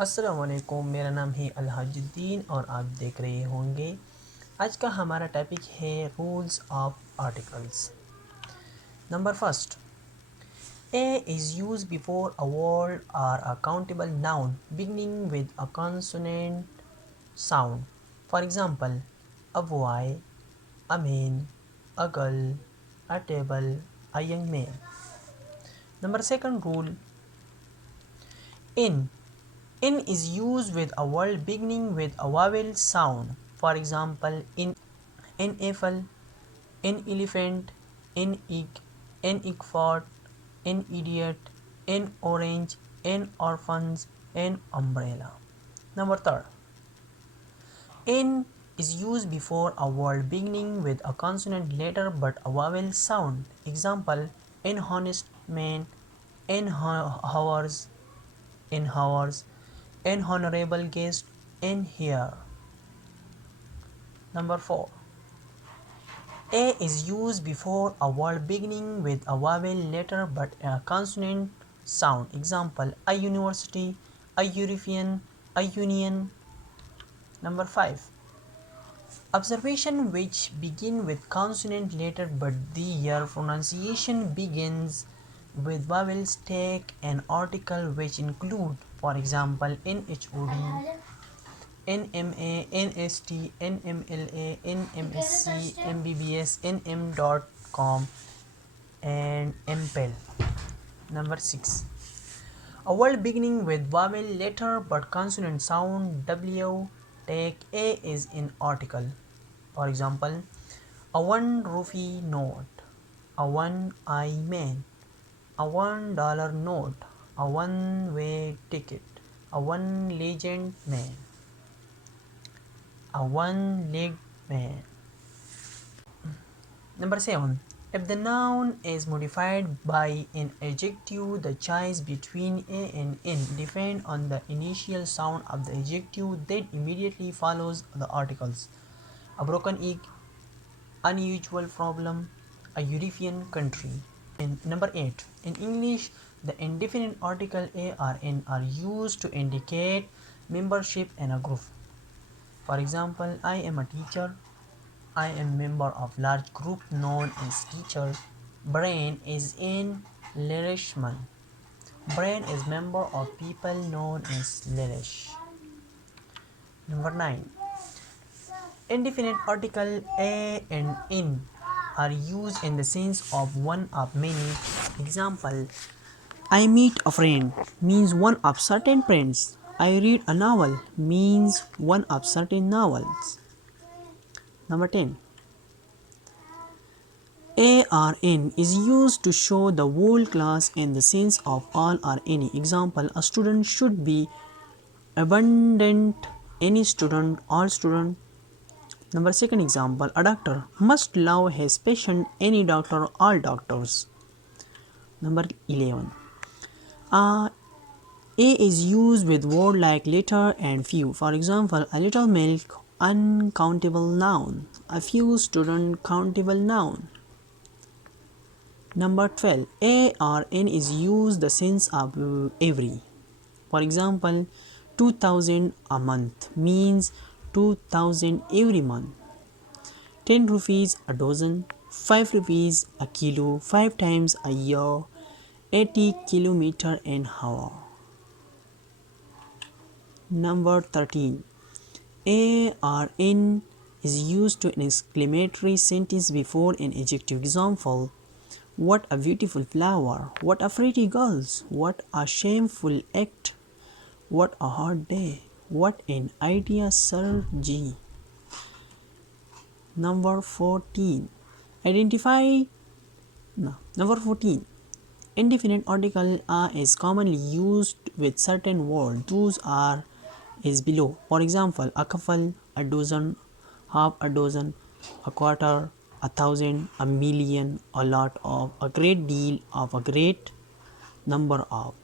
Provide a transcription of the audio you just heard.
अस्सलाम वालेकुम, मेरा नाम है अलहाजुद्दीन और आप देख रहे होंगे। आज का हमारा टॉपिक है rules of articles. Number first, a is use before a word और a countable noun beginning with a consonant sound. For example, a boy, a man, a girl, a table, a young man. Number second rule, in In is used with a word beginning with a vowel sound. For example, in apple, in elephant, in egg, in eggfort, in idiot, in orange, in orphans, in umbrella. Number third, in is used before a word beginning with a consonant letter but a vowel sound. Example, in honest man, in hours, in hours, an honorable guest, in here. Number 4. A is used before a word beginning with a vowel letter but a consonant sound. Example, a university, a European, a union. Number 5. Observation which begin with consonant letter but their pronunciation begins with vowels take an article which include, for example, NHOD, NMA, NST, NMLA, NMSC, MBBS, NM.com, and MPEL. Number 6. A word beginning with vowel letter but consonant sound W, take A is in article. For example, a 1 rupee note, a one-eye man, a $1 note, a one-way ticket, a one-legend man, a one-legged man. Number 7. If the noun is modified by an adjective, the choice between a and n depend on the initial sound of the adjective that immediately follows the articles. A broken egg, unusual problem, a European country. In number 8. In English, the indefinite article a or n are used to indicate membership in a group. For example, I am a teacher. I am member of large group known as teacher. Brain is in Lirishman. Brain is member of people known as Lirish. Number 9. Indefinite article a and in are used in the sense of one of many. Example, I meet a friend means one of certain friends. I read a novel means one of certain novels. Number 10. A or N is used to show the whole class in the sense of all or any. Example, a student should be abundant, any student, all student. Number second example, a doctor must love his patient, any doctor, all doctors. Number 11. A is used with word like little and few. For example, a little milk, uncountable noun. A few student, countable noun. Number 12. A or N is used the sense of every. For example, 2000 a month means 2000 every month. 10 rupees a dozen, 5 rupees a kilo, 5 times a year, 80 kilometer an hour. Number 13. A or N is used to an exclamatory sentence before an adjective. Example, what a beautiful flower, what a pretty girls, what a shameful act, what a hard day, what an idea, Sir G. Number 14. Number 14. Indefinite article a is commonly used with certain words. Those are is below. For example, a couple, a dozen, half a dozen, a quarter, 1,000, a million, a lot of, a great deal of, a great number of.